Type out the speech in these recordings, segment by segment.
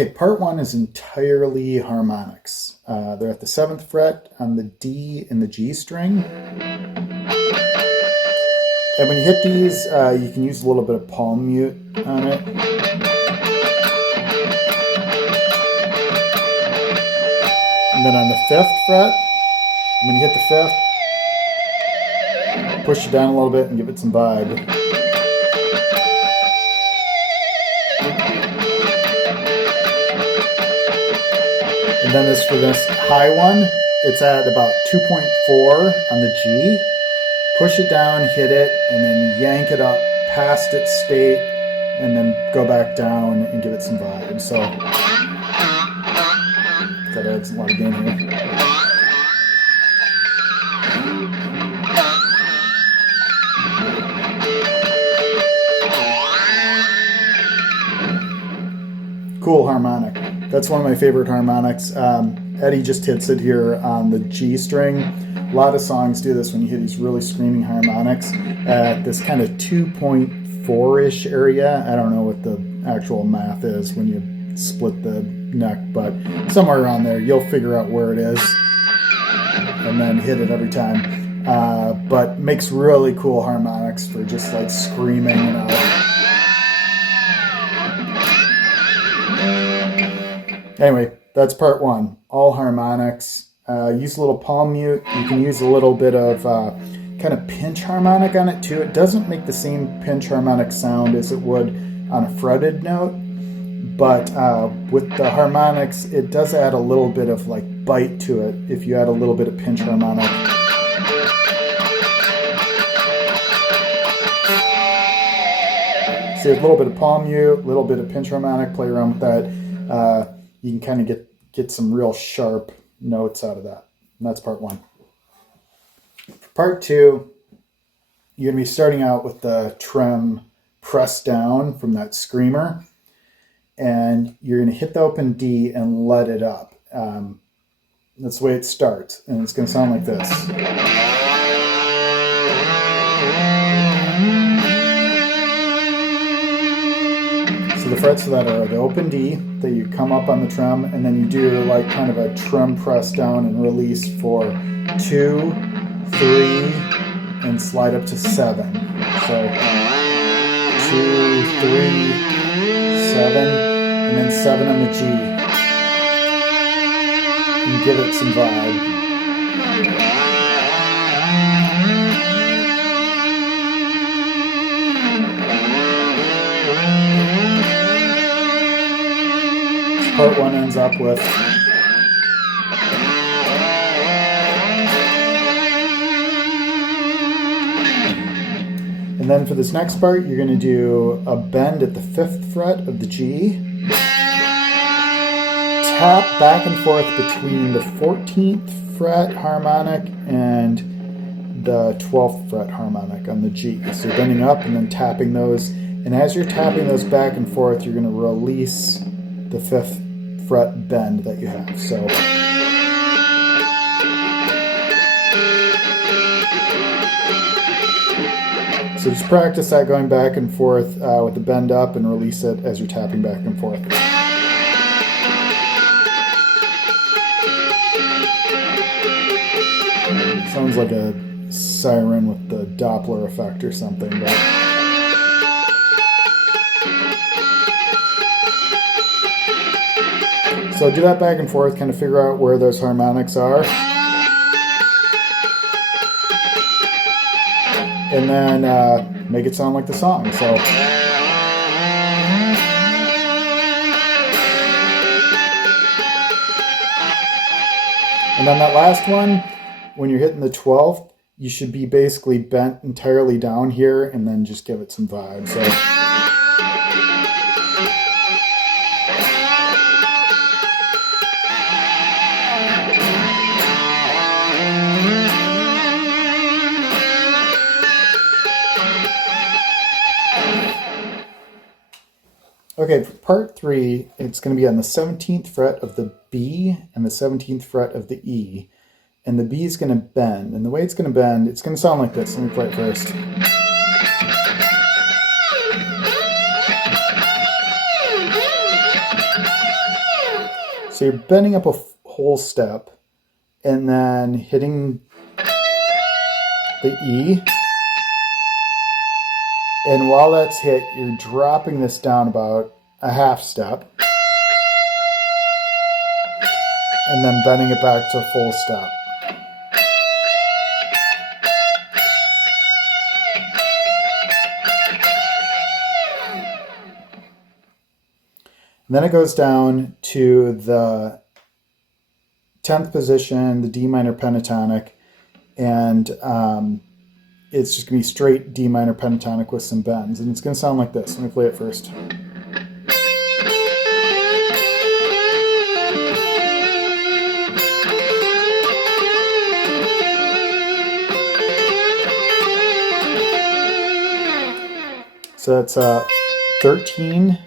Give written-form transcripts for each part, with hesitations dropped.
Okay, part one is entirely harmonics. They're at the 7th fret on the D and the G string. And when you hit these, you can use a little bit of palm mute on it. And then on the 5th fret, when you hit the 5th, push it down a little bit and give it some vibe. And then for this high one, it's at about 2.4 on the G. Push it down, hit it, and then yank it up past its state, and then go back down and give it some vibe. So that adds a lot of gain here. Cool harmonic. That's one of my favorite harmonics. Eddie just hits it here on the G string. A lot of songs do this when you hear these really screaming harmonics at this kind of 2.4-ish area. I don't know what the actual math is when you split the neck, but somewhere around there. You'll figure out where it is and then hit it every time. But makes really cool harmonics for just like screaming and out. Anyway, that's part one. All harmonics. Use a little palm mute. You can use a little bit of kind of pinch harmonic on it too. It doesn't make the same pinch harmonic sound as it would on a fretted note, but with the harmonics, it does add a little bit of like bite to it if you add a little bit of pinch harmonic. So a little bit of palm mute, a little bit of pinch harmonic, play around with that. You can kind of get some real sharp notes out of that. And that's part one. For part two, you're going to be starting out with the trem pressed down from that screamer. And you're going to hit the open D and let it up. That's the way it starts. And it's going to sound like this. So the frets of that are the open D that you come up on the trem, and then you do like kind of a trem press down and release for 2, 3, and slide up to 7. So 2, 3, 7, and then 7 on the G. And give it some vibe. Part one ends up with and then for this next part, you're going to do a bend at the 5th fret of the G. Tap back and forth between the 14th fret harmonic and the 12th fret harmonic on the G. So you're bending up and then tapping those. And as you're tapping those back and forth, you're going to release the 5th fret bend that you have. So just practice that going back and forth with the bend up and release it as you're tapping back and forth. Sounds like a siren with the Doppler effect or something, but so do that back and forth, kind of figure out where those harmonics are. And then make it sound like the song. So and on that last one, when you're hitting the 12th, you should be basically bent entirely down here and then just give it some vibe. So okay, for part three, it's going to be on the 17th fret of the B and the 17th fret of the E. And the B is going to bend. And the way it's going to bend, it's going to sound like this. Let me play it first. So you're bending up a whole step and then hitting the E. And while that's hit, you're dropping this down about a half step. And then bending it back to a full step. And then it goes down to the 10th position, the D minor pentatonic, and it's just going to be straight D minor pentatonic with some bends. And it's going to sound like this. Let me play it first. So that's 13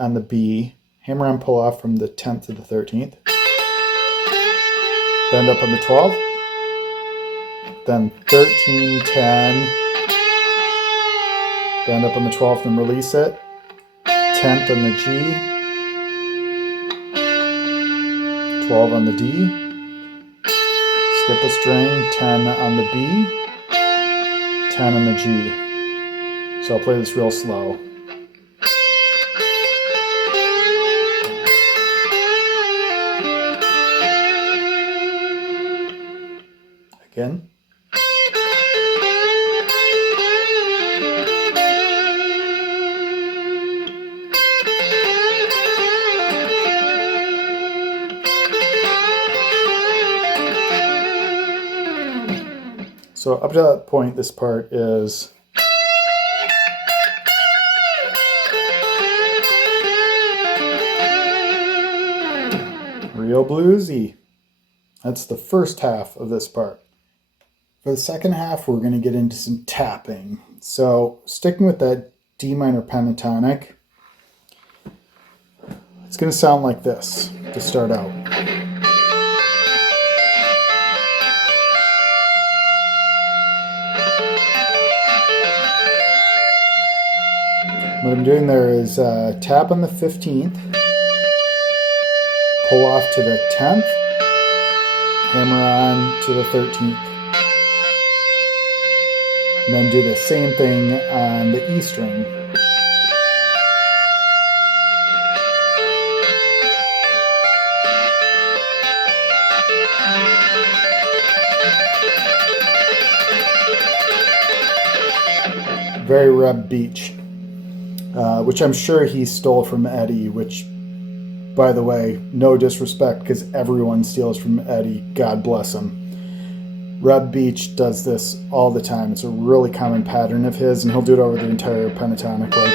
on the B, hammer on pull off from the 10th to the 13th, bend up on the 12th, then 13, 10, bend up on the 12th and release it, 10th on the G, 12 on the D, skip a string, 10 on the B, 10 on the G. So I'll play this real slow. Again. So up to that point, this part is real bluesy. That's the first half of this part. For the second half, we're going to get into some tapping. So sticking with that D minor pentatonic, it's going to sound like this to start out. What I'm doing there is tap on the 15th, pull off to the 10th, hammer on to the 13th. And then do the same thing on the E string. Very Reb Beach, which I'm sure he stole from Eddie, which, by the way, no disrespect because everyone steals from Eddie, God bless him. Reb Beach does this all the time. It's a really common pattern of his, and he'll do it over the entire pentatonic. Like,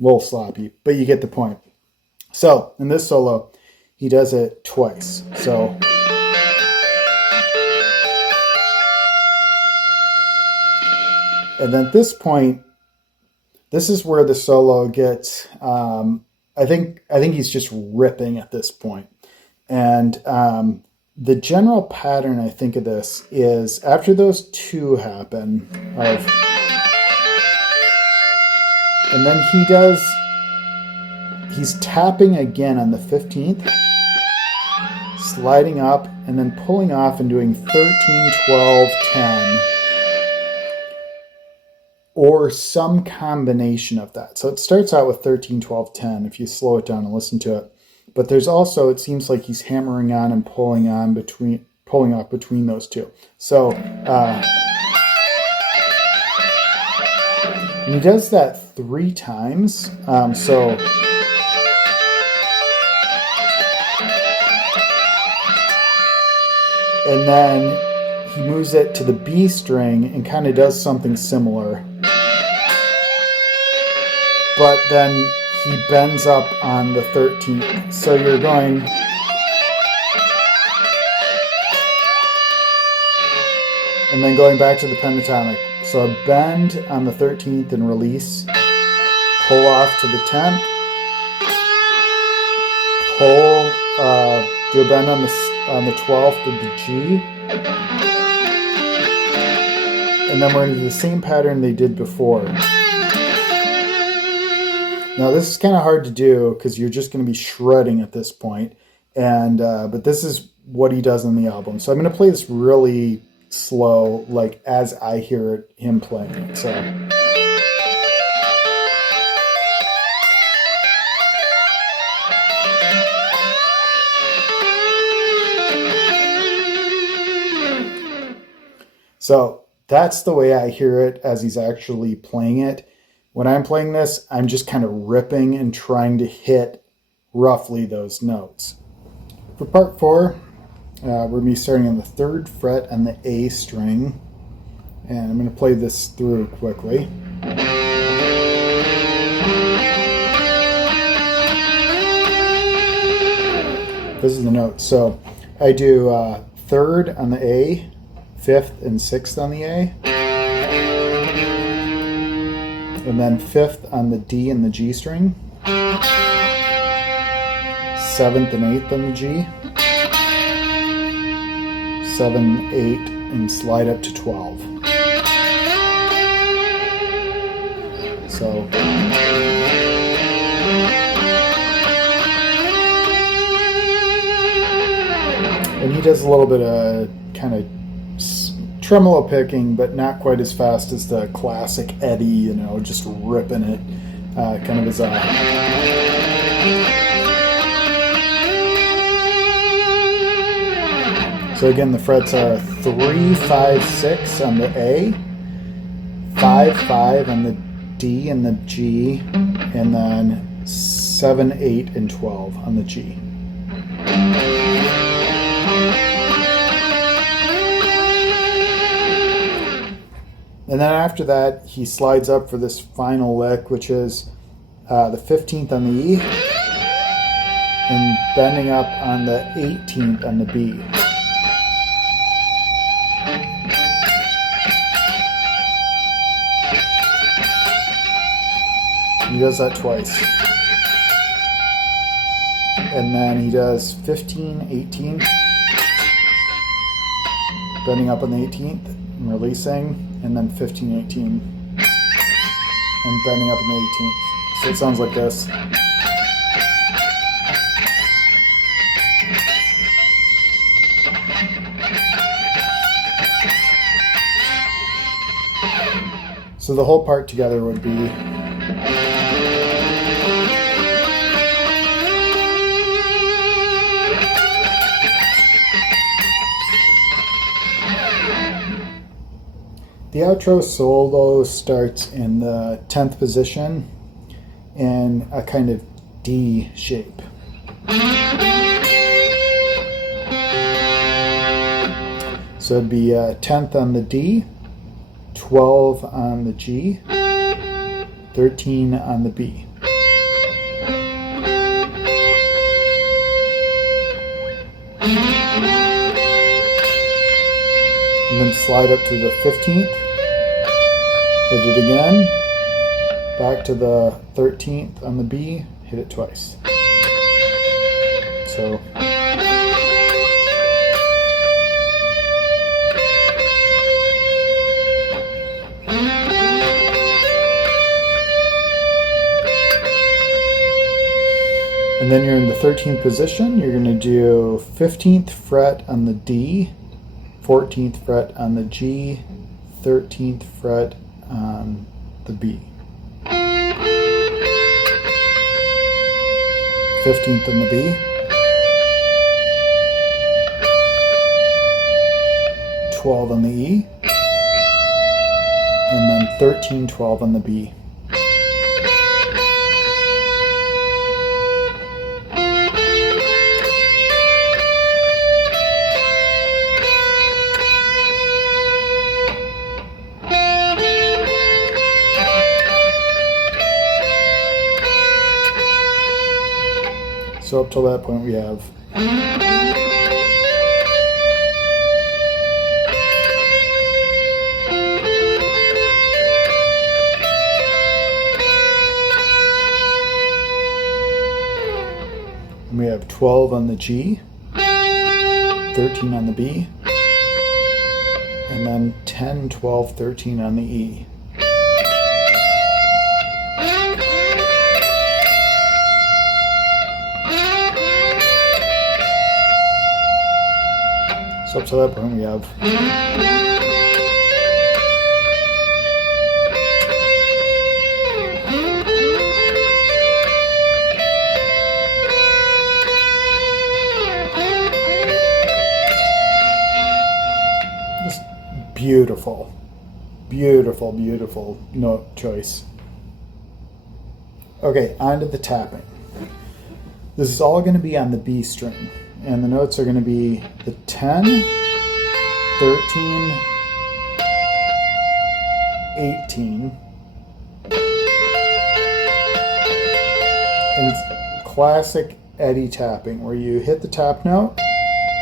a little sloppy, but you get the point. So in this solo, he does it twice. So and then at this point, this is where the solo gets, I think he's just ripping at this point. And the general pattern, I think, of this is after those two happen, and then he's tapping again on the 15th, sliding up, and then pulling off and doing 13, 12, 10. Or some combination of that. So it starts out with 13, 12, 10 if you slow it down and listen to it. But there's also, it seems like he's hammering on and pulling off between those two. So and he does that 3 times. And then he moves it to the B string and kind of does something similar. But then he bends up on the 13th. So you're going... And then going back to the pentatonic. So a bend on the 13th and release. Pull off to the 10th. Pull, do a bend on the 12th of the G. And then we're going to do the same pattern they did before. Now this is kind of hard to do because you're just going to be shredding at this point. And but this is what he does on the album. So I'm going to play this really slow, like as I hear him playing it. So that's the way I hear it as he's actually playing it. When I'm playing this, I'm just kind of ripping and trying to hit roughly those notes. For part 4, we're going to be starting on the 3rd fret on the A string. And I'm going to play this through quickly. This is the note. So I do 3rd on the A, 5th and 6th on the A, and then 5th on the D and the G string, 7th and 8th on the G, 7, 8, and slide up to 12. So and he does a little bit of kind of tremolo picking, but not quite as fast as the classic Eddie, you know, just ripping it, kind of as a... So again, the frets are 3, 5, 6 on the A, 5, 5 on the D and the G, and then 7, 8, and 12 on the G. And then after that, he slides up for this final lick, which is the 15th on the E, and bending up on the 18th on the B. He does that twice. And then he does 15, 18, bending up on the 18th and releasing, and then 15, 18, and bending up on the 18th. So it sounds like this. So the whole part together would be... The outro solo starts in the 10th position in a kind of D shape. So it'd be 10th on the D, 12 on the G, 13 on the B. And then slide up to the 15th. Hit it again, back to the 13th on the B, hit it twice. So and then you're in the 13th position. You're going to do 15th fret on the D, 14th fret on the G, 13th fret on the B, 15th on the B, 12 on the E, and then 13, 12 on the B. So up till that point we have and we have 12 on the G, 13 on the B, and then 10, 12, 13 on the E. So up to that point we have just beautiful, beautiful, beautiful note choice. Okay, on to the tapping. This is all going to be on the B string, and the notes are going to be the 10, 13, 18, and it's classic Eddie tapping where you hit the top note,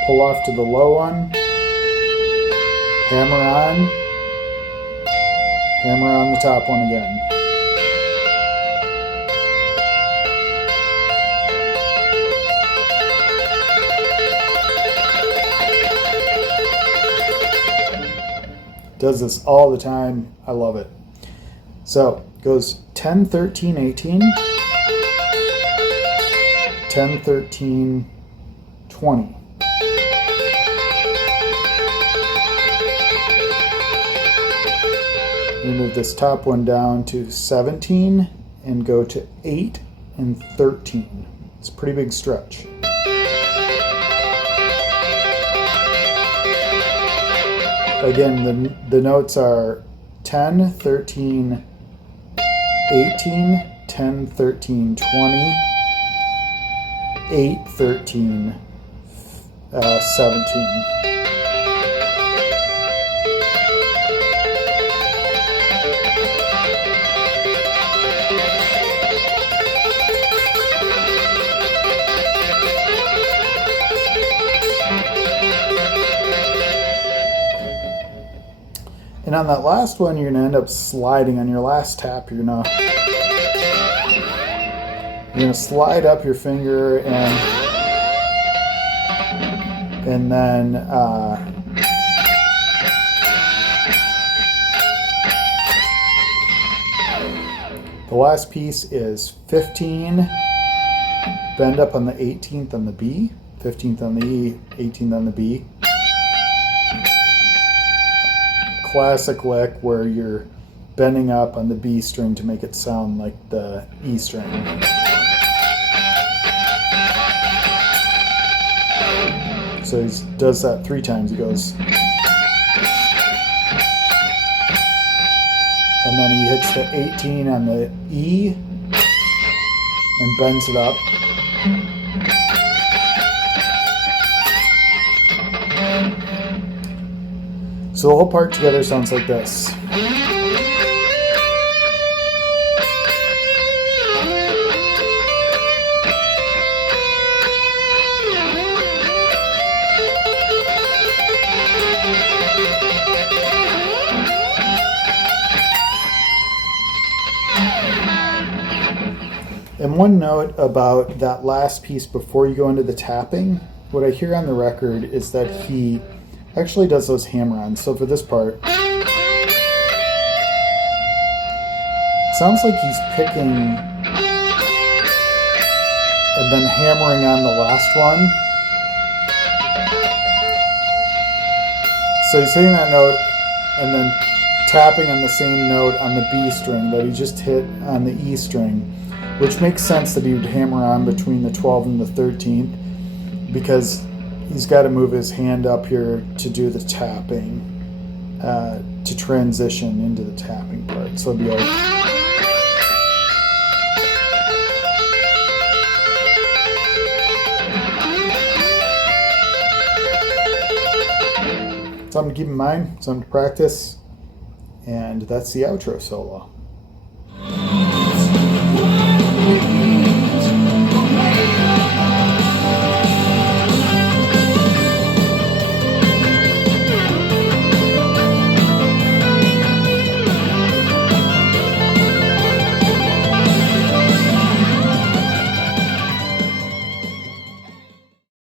pull off to the low one, hammer on the top one again. Does this all the time. I love it. So it goes 10, 13, 18, 10, 13, 20. We move this top one down to 17 and go to 8 and 13. It's a pretty big stretch. Again, the notes are 10, 13, 18, 10, 13, 20, 8, 13, 17. And on that last one, you're going to end up sliding on your last tap. You're going to slide up your finger and then the last piece is 15, bend up on the 18th on the B, 15th on the E, 18th on the B. Classic lick where you're bending up on the B string to make it sound like the E string. So he does that 3 times. He goes, and then he hits the 18 on the E and bends it up. So the whole part together sounds like this. And one note about that last piece before you go into the tapping, what I hear on the record is that he actually does those hammer-ons. So for this part, it sounds like he's picking and then hammering on the last one. So he's hitting that note and then tapping on the same note on the B string that he just hit on the E string, which makes sense that he would hammer on between the 12th and the 13th because he's got to move his hand up here to do the tapping, to transition into the tapping part. So it'll be like, something to keep in mind, something to practice, and that's the outro solo.